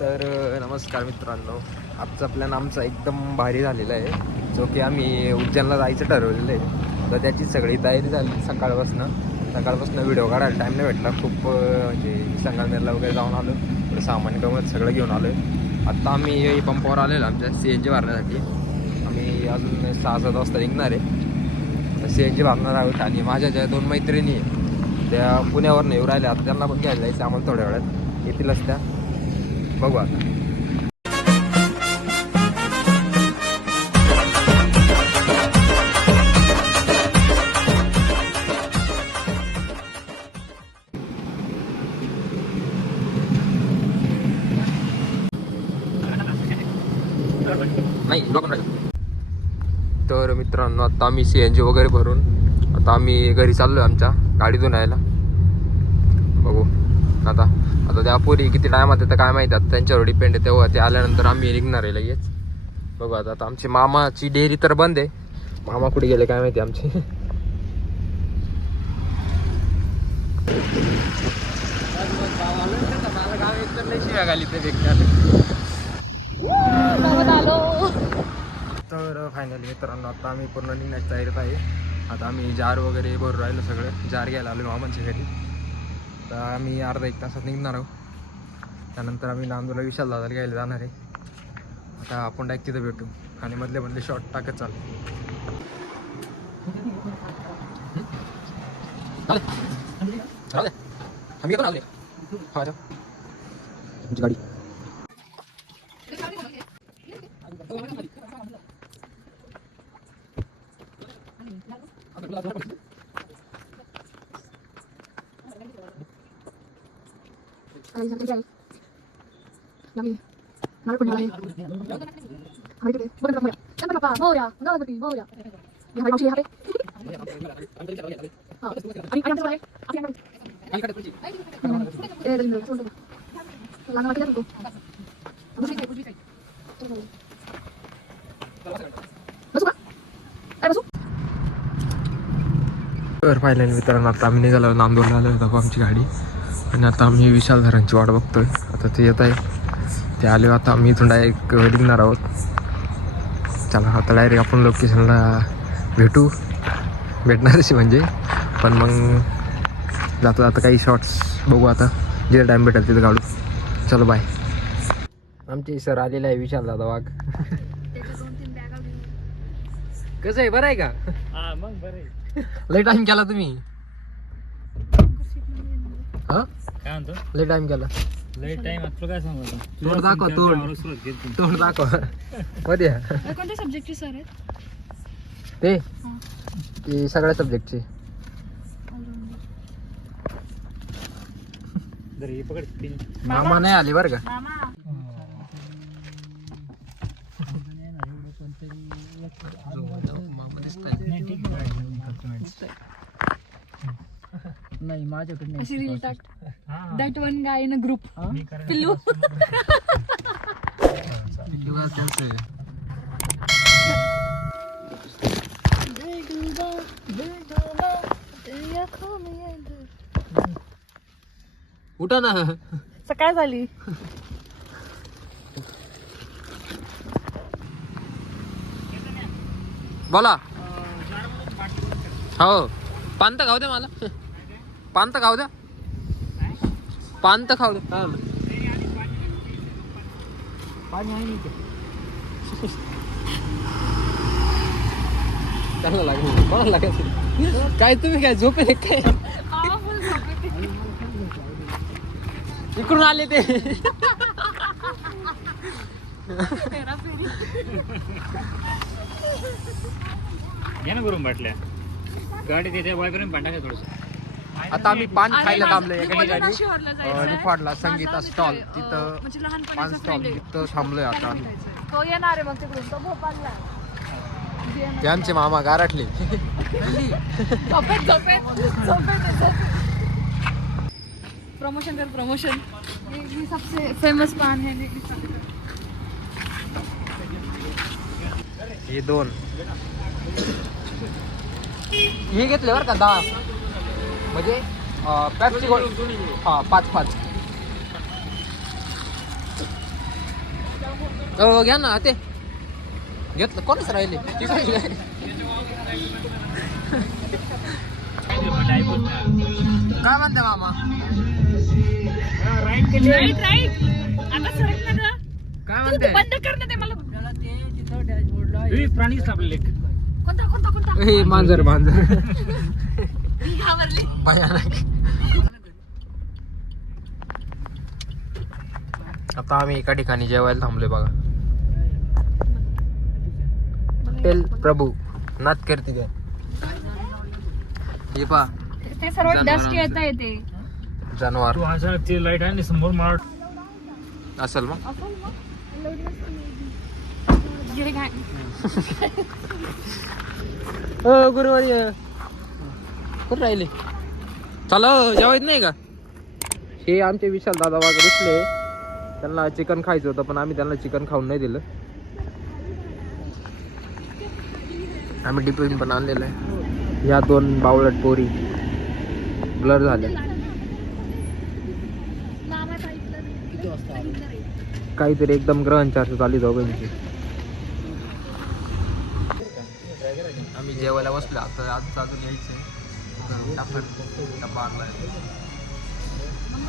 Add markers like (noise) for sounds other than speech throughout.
तर नमस्कार मित्रांनो. आजचा प्लॅन आमचा एकदम भारी झालेला आहे. जो की आम्ही उज्जैनला जायचं ठरवलेलं आहे. तर त्याची सगळी तयारी झाली सकाळपासनं. सकाळपासून व्हिडिओ काढायला टाईम नाही भेटला. खूप म्हणजे संगमनेरला वगैरे जाऊन आलो. थोडं सामान गमत सगळं घेऊन आलो आहे. आत्ता आम्ही पंपावर आलेलो आमच्या सी एन जी भरण्यासाठी. आम्ही अजून सहा सात वाजता निघणार आहे. सी एन जी भरणार आहोत आणि माझ्या ज्या दोन मैत्रिणी आहेत त्या पुण्यावर येऊ राहिल्या. आता त्यांना पण घ्यायला जायचं आम्हाला थोड्या वेळात. येतीलच त्या. बघू आता. नाही तर मित्रांनो आता आम्ही सी एन जी वगैरे भरून आता आम्ही घरी चाललो आहे आमच्या गाडीतून यायला. बघू आता. आता त्या पोरी किती टायमात येतं काय माहिती आता त्यांच्यावर डिपेंड आहे. तेव्हा ते आल्यानंतर आम्ही निघणार आहे लगेच. बघू आता आता आमची मामाची डेअरी तर बंद आहे. मामा कुठे गेले काय माहिती आमची. तर फायनली मित्रांनो आता आम्ही पूर्ण निघण्याची तयारीत आहे. आता आम्ही जार वगैरे भरून राहिलो सगळं. जार घ्यायला आलो मामांच्या घरी. तर आम्ही अर्धा एक तासात निघणार आहोत. त्यानंतर आम्ही नांदूरला विशाल दादाला घ्यायला जाणार आहे. आता आपण डायरेक्ट तिथं भेटू. आणि मधले मधले शॉर्ट टाकत चालू. तुमची गाडी. तर फायनली मित्रांनो आता आम्ही निघालो नांदूरला आलो होतो आमची गाडी. आणि आता आम्ही विशाल धरांची वाट बघतोय. आता ते येत आहे. ते आले आता आम्ही इथून डायरेक्ट निघणार आहोत. चला आता डायरेक्ट आपण लोकेशनला भेटू. भेटणारच म्हणजे. पण मग जाता जाता काही शॉर्ट्स बघू आता. जिथे टाईम भेटेल तिथं काढू. चलो बाय आमचे सर आलेले आहे विशाल दादा वाघ. कसं आहे बरं आहे का? हा मग बरं लय टाइम केला तुम्ही? हा? काय म्हणतो लय टाइम केला लई टाइम काय सांगतो तोंड दाखव, तोंड. दाखवमध्ये. कोणत्या सब्जेक्टचे सर आहेत ते ते सगळ्या सब्जेक्टचे हे मामा नाही आले बरं का नाही माझ्याकडे अशी रील टाक. That one guy in a group पिल्लू. उठा ना. सकाळ झाली. बोला. हो. पान तर खाऊ द्या मला. पान तर खाऊ द्या. पान तर खाऊ द्या. पाणी आहे नाही त्यांना लागेल. कोणाला लागेल? काय तुम्ही काय झोपेल काय? इकडून आले ते. घे ना करून बाटल्या. गाडी त्याच्या बायपर्यंत भांडा थोडस. आता आम्ही पान खायला थांबलोय एका ठिकाणी. आहे. निफाडला संगीता स्टॉल तिथं म्हणजे पान स्टॉल. तिथं थांबलोय आता आम्ही. तो येणार आहे मग तिकडून तो भोपाळला मामा गारटले. प्रमोशन कर प्रमोशन ये सबसे फेमस पान है. हे दोन. हे घेतले बरं का दहा. म्हणजे गोल्ड हा पाच पाच. हो घ्या ना ते घेतलं कोणच राहिले? ती काय? काय म्हणते मामा? राईट राईट राईट आता सरक ना गं. काय तू म्हणते बंद कर ना ते मला. प्राणी सापडले कोणता कोणता कोणता? हे मांजर मांजर. घाबरले. भयानक. आता आम्ही एका ठिकाणी जेवायला थांबलोय बघा. टेल प्रभू नाच करते द्या हे पा ते सर्व. डस्ट येता येते जनावर. तू लाइट आणि समोर वाट- असेल मग. हो गुरुवारी कुठं राहिले? चला जेवायच नाही का? हे आमचे विशाल दादा वगैरे असले त्यांना चिकन खायचं होतं पण आम्ही त्यांना चिकन खाऊन नाही दिलं. आम्ही डिपिन पण आणलेलं आहे. ह्या दोन बावळट पोरी ब्लर झाल्या. काहीतरी एकदम ग्रहण चर्चा चालू दोघांची. आम्ही जेवायला बसलो. आता आज अजून यायचं.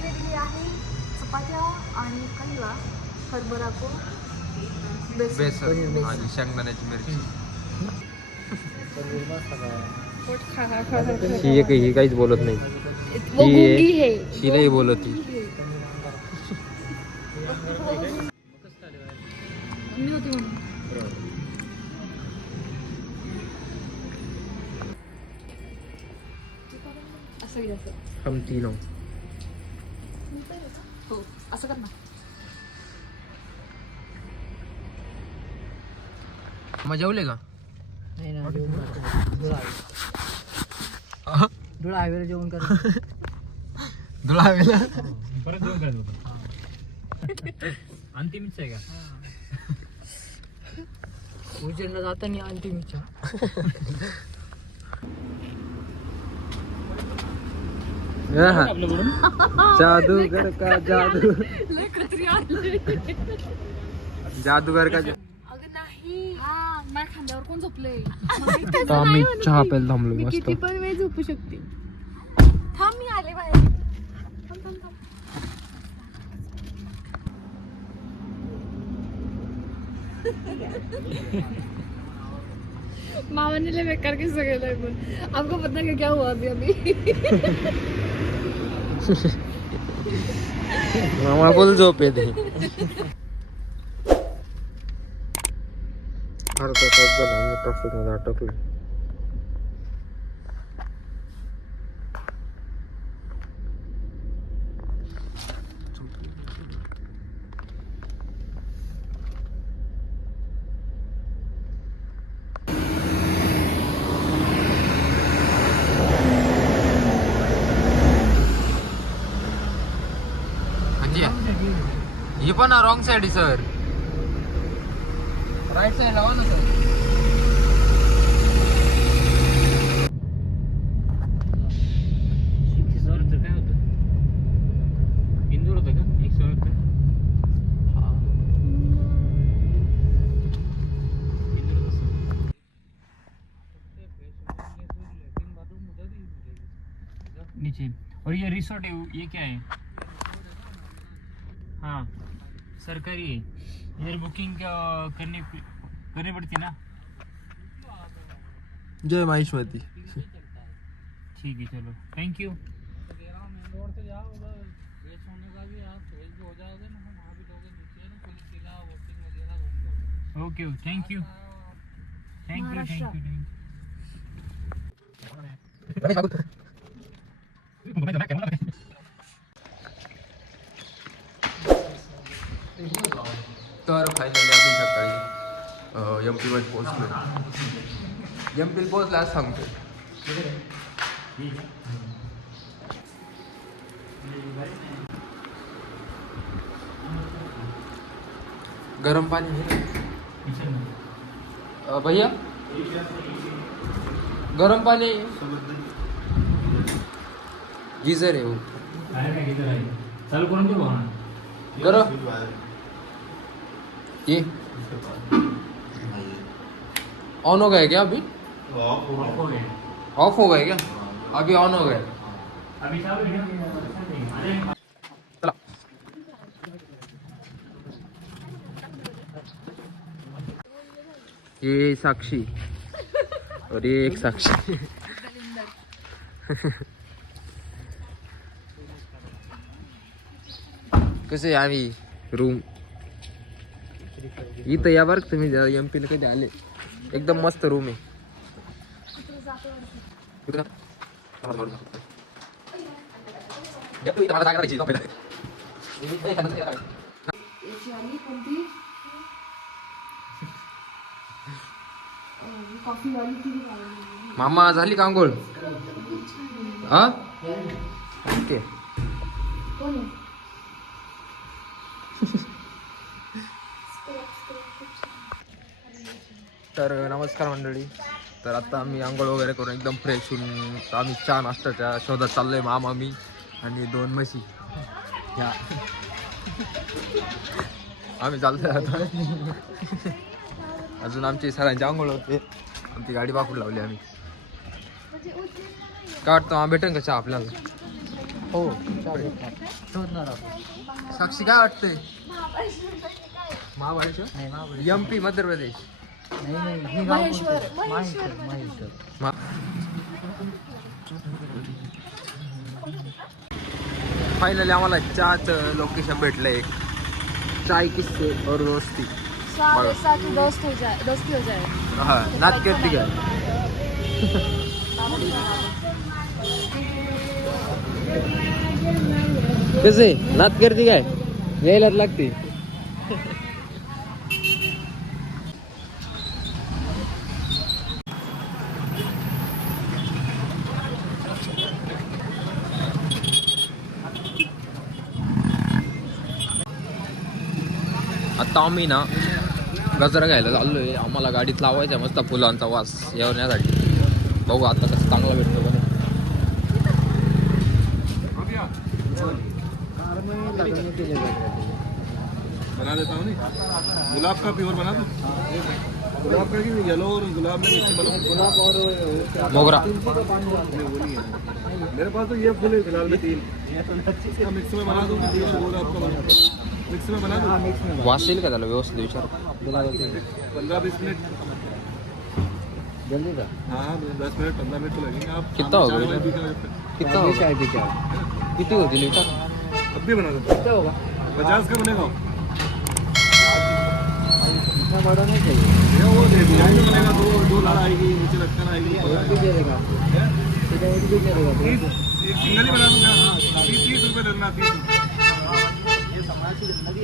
दिली आहे. चपात्या आणि बेसन. आणि शेंगदाण्याची मिरची. ही एक ही काहीच बोलत नाही. ही है नाही बोलत ती. मी होती म्हणून. तीनों हो असं कर ना मग जेवले का धुळा हायवेला जेवण कर तुला हवेला परत जेवण करायचं होतं अंतिमच आहे का जाताना अंतिम इच्छा जादूगर का जादू? जादूगर का हा खांद्यावर कोण झोपलंय? आता आम्ही चहा प्यायला थांबलो मी. मस्त. किती पण वेळ झोपू शकते. थांब मी आले बाहेर. मामा ने ले बेकार कहला है पर आपको पता है कि क्या हुआ अभी अभी मामा बोल झोप येते अर्धा तास झाला मी ट्रॅफिकमध्ये अटकलो म्हणजे wrong side sir right side लावा ना सर काय होतं इंदूर होतं का एक नीचे. और ये रिसोर्ट है ये क्या है? हाँ. सरकारी है। इधर बुकिंग करनी करनी पड़ती है ना? जय माहिष्मती ठीक है चलो। Thank you okay thank you thank you thank you thank तर फायनली आम्ही सकाळी एम पी मध्ये पोहोचलो एम पी पोहोचला आज सांगतो गरम पाणी आहे यू अ, भैया? गरम पाणी गिझर आहे हो? चालू करून देऊ भावना गरम। ये। ऑन हो गए क्या अभी? ऑफ हो गए क्या? अभी ऑन हो गए। चला। ये साक्षी। और ये एक साक्षी। कसे आहे आम्ही रूम इथं या बरं तुम्ही एम पीला कधी आले? एकदम मस्त रूम आहे. मामा झाली तू हा? मला जागा करायची झोपायला. याची आली कोणती कॉफी वाली ती लावली मामा झाली का आंघोळ हा ओके कोण आहे तर नमस्कार मंडळी. तर आता आम्ही आंघोळ वगैरे करून एकदम फ्रेश होऊन आम्ही चहा नाश्त्याच्या शोधात चाललोय मामा मी आणि दोन म्हशी. ह्या आम्ही चालतोय आता. अजून आमची सरांची आंघोळ होते. आमची गाडी वापरून लावली आम्ही. काय वाटतं हा भेटेन का चहा आपल्याला? हो चालेल साक्षी काय वाटतंय? Mahabaleshwar M P Madhya Pradesh. महेश्वर, कोणतं? महेश्वर, महेश्वर महेश्वर फायनली आम्हाला चहाचं लोकेशन भेटलं एक. चाय किस्से और दोस्ती. दोस्त हो जाए दोस्ती हो जाए हा नाच करते (laughs) कसे? नाच करते काय? यायलाच लागते. आता आम्ही ना गजरा घ्यायला चाललोय. आम्हाला गाडीत लावायचा मस्त फुलांचा वास येवण्यासाठी बघू आता कसं चांगला भेटतो का बना देता हूँ नहीं? गुलाब का प्योर बना दो। गुलाब का येलो और गुलाब में गुलाब और मोगरा। मेरे पास तो ये फूल है फिलहाल में तीन। मिक्स में बना दूँ तीन गुलाब का बना मिक्स में बना हाँ दूँ। मिक्स में वास का त्याला व्यवस्थित विचार बुला देते हैं। पंद्रह बीस मिनट। जल्दी का हाँ हाँ दस मिनट पंद्रह मिनट तो लगेंगे। आप कितना होगा कितना होगा चाय पी क्या? किती होतील विचार अब भी बना दो। कितना होगा? पचास का बनेगा। इतना बड़ा नहीं चाहिए। ये वो दे दिया बनेगा दो दो लाड़ आएगी नीचे लटकन आएगी एक भी दे देगा। एक भी दे देगा। एक सिंगल ही बना दूँगा। हाँ तीस तीस रुपये देना तीस Thank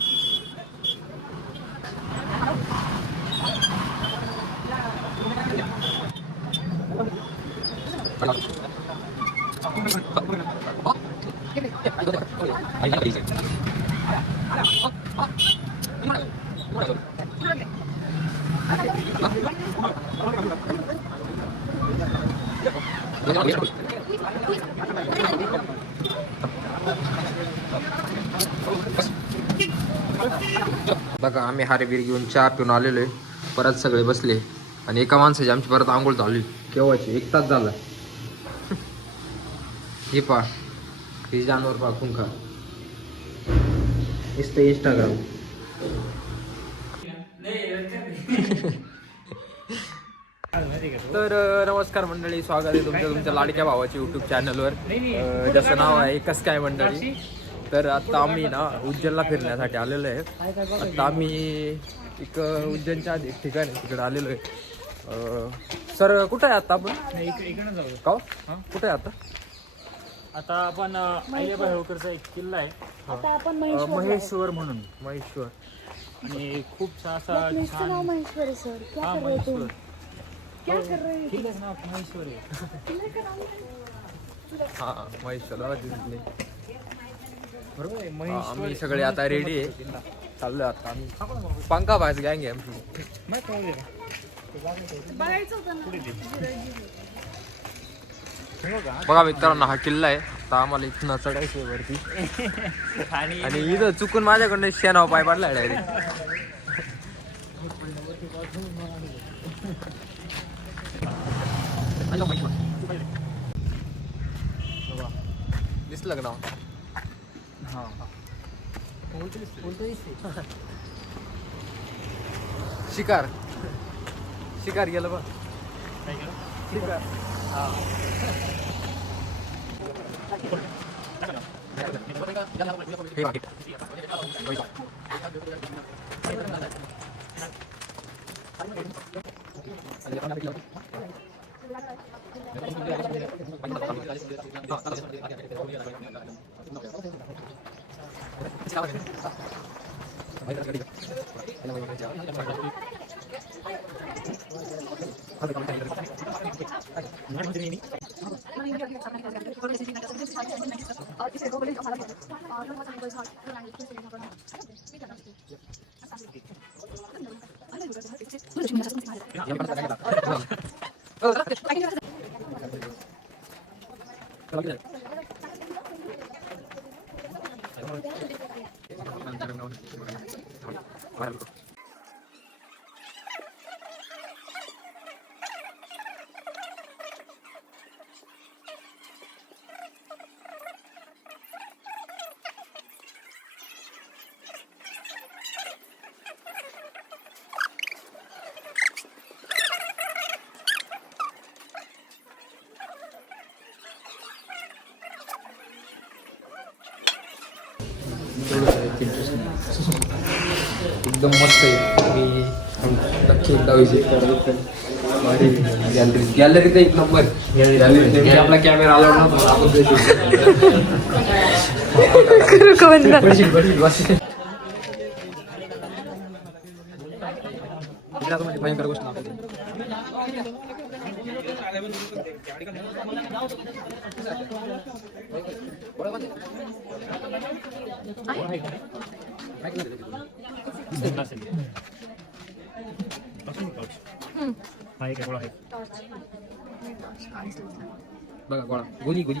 you. बघा आम्ही हारेबीर घेऊन चहा पिऊन आलेलो आहे. परत सगळे बसले. आणि एका माणसाची आमची परत आंघोळ झाली. केव्हाची? एक तास झाला. हे पा हे जानवर पा खुंखा. इस्ट इंस्टाग्राम तर नमस्कार मंडळी. स्वागत आहे तुमच्या तुमच्या लाडक्या भावाच्या युट्यूब चॅनलवर ज्याचं नाव आहे कस काय मंडळी? तर आता आम्ही ना उज्जैनला फिरण्यासाठी आलेलो आहे. आता आम्ही एक उज्जैनच्या आधी एक ठिकाण आहे तिकडे आलेलो आहे. सर कुठं आहे आता आपण? इकडे जाऊ का हो? कुठे आहे आता? आता आपण अय्याबा होळकरचा एक किल्ला आहे. आता आपण अ, महेश्वर महेश्वर म्हणून. महेश्वर. आणि खूप असा छान नाम महेश्वर है सर. क्या हा कर रहे हो तुम महेश्वर क्या कर रहे हो? किल्ल्याचं नाव महेश्वर. आहे (laughs) किल्ले का नाम है? हा महेश्वर हा, दिसले हा, आम्ही सगळे आता रेडी आहे. चाललोय आता आम्ही. पंखा बाहेर गँग आहे आमची? बघायचं होतं ना बघा मित्रांनो हा किल्ला आहे. आता आम्हाला इथनं चढायचं आहे वरती. आणि आणि इथं चुकून माझ्याकडनं शेणाव पाय पडलाय डायरेक्ट दिसलं का नाव? शिकार. शिकार गेलं बघ. शिकार. हा. हे बाकी. एकदम मस्त आहे. मी नक्की एकदा विजिट करा भारी गॅलरी गॅलरी तर एक नंबर गॅलरी आपला कॅमेरा नव्हता आपण म्हणजे भयंकर गोष्ट नाही. हा एक गोळा आहे बघा गोळा गोली गोली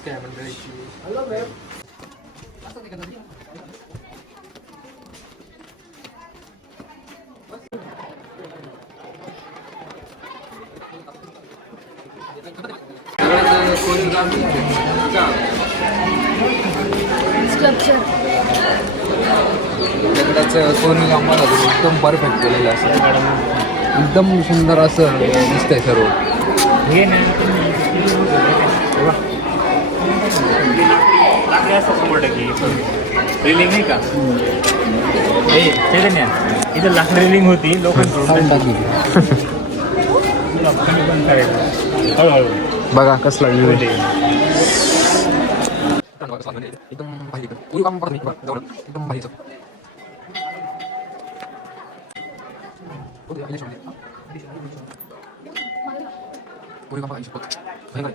कसं काय मंडळीची स्ट्रक्चर दगडाचं कोणी आम्हाला एकदम परफेक्ट केलेलं असं. एकदम सुंदर असं दिसतंय सर्व. हे ना लागले असं शंभर टक्के रिलिंग नाही का हे चैतन्य इथं लाख रिलिंग होती लोक कमी पण करायचं हळूहळू बघा कसला व्ह्यू होते. एकदम भारी कोणी काम पडत नाही जवळ एकदम भारीचं पुढे काम पाहिजे भयंकर आहे.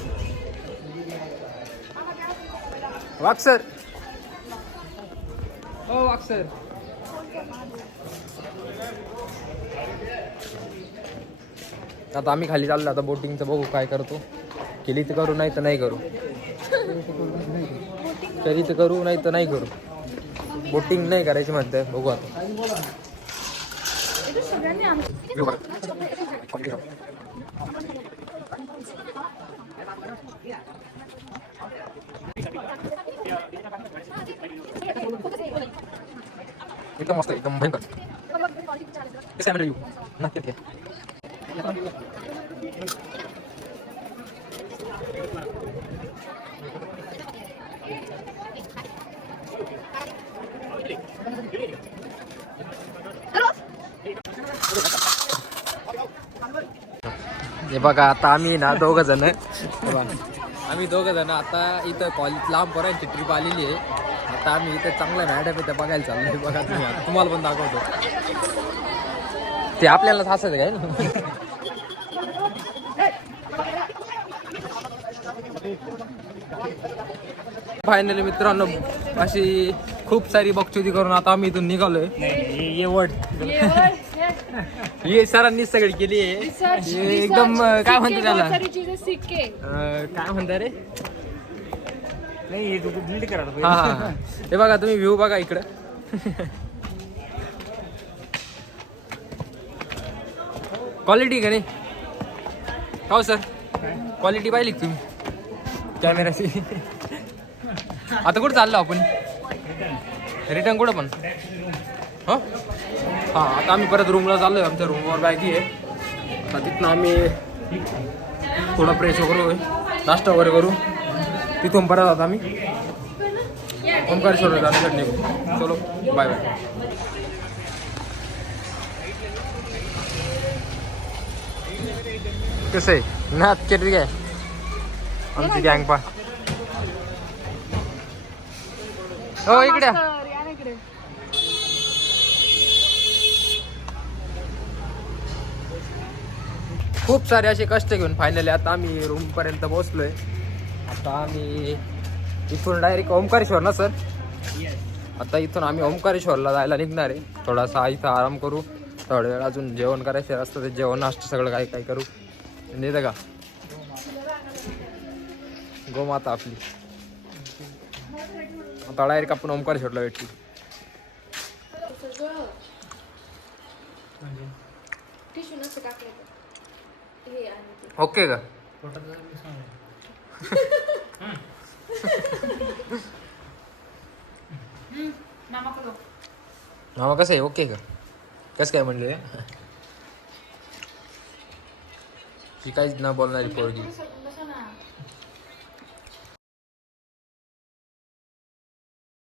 वाघ सर हो वाघ सर आता आम्ही खाली चाललो आता बोटिंगचं बघू काय करतो. केली तर करू नाही तर नाही करू. केली तर करू नाही तर नाही करू. बोटिंग नाही करायची म्हणते बघू आता इथे सगळ्यांनी आमच्या एकदम मस्त एकदम भयंकर. कसं आहे म्हणजे नक्की नक्की. हे बघा आता आम्ही ना दोघ जण. आम्ही दोघ जण आता इथं कॉलेज लांब पोरांची ट्रिप आलेली आहे. आता आम्ही इथं चांगलं मॅडम इथं बघायला चाललोय. बघा तुम्ही आता. तुम्हाला पण दाखवतो. ते आपल्यालाच हसायचं काय? ना फायनली मित्रांनो अशी खूप सारी बक्षुती करून आता आम्ही इथून निघालोय. ये वर्ड ही सरांनी सगळी केली आहे. एकदम काय म्हणतो त्याला? सिक्के. काय म्हणता रे? नाही हे तू डिलीट करा बघा तुम्ही व्ह्यू बघा इकडं. क्वालिटी का नाही? हो सर क्वालिटी पाहिली तुम्ही? कॅमेराची आता कुठं चाललो आपण? रिटर्न कुठं पण? हो? हां आता आम्ही परत रूमला चाललोय आमच्या रूमवर बॅगी आहे. आता तिथनं आम्ही थोडं फ्रेश वगैरे नाश्ता वगैरे करू. तिथून परत आता आम्ही ओंकारेश्वर जाण्यासाठी निघू चलो बाय बाय कसं आहे? ना केली काय? आमची गँग पा हो इकडे इकडे खूप सारे असे कष्ट घेऊन फायनली आता आम्ही रूम पर्यंत पोहोचलोय. आता आम्ही इथून डायरेक्ट ओंकारेश्वर ना सर आता इथून आम्ही ओंकारेश्वरला जायला निघणार आहे. थोडासा इथं आराम करू. थोड्या वेळ अजून जेवण करायचं असतं ते जेवण नाश्ता सगळं काय काय करू. नेतं का? गोमाता आपली. आता डायरेक्ट आपण ओंकारेश्वरला भेटली टिशू नसतं टाकलं हे आणि ते. ओके का? मामा कसं आहे? ओके का? कसं काय म्हणले? ही काहीच न बोलणारी पोरगी.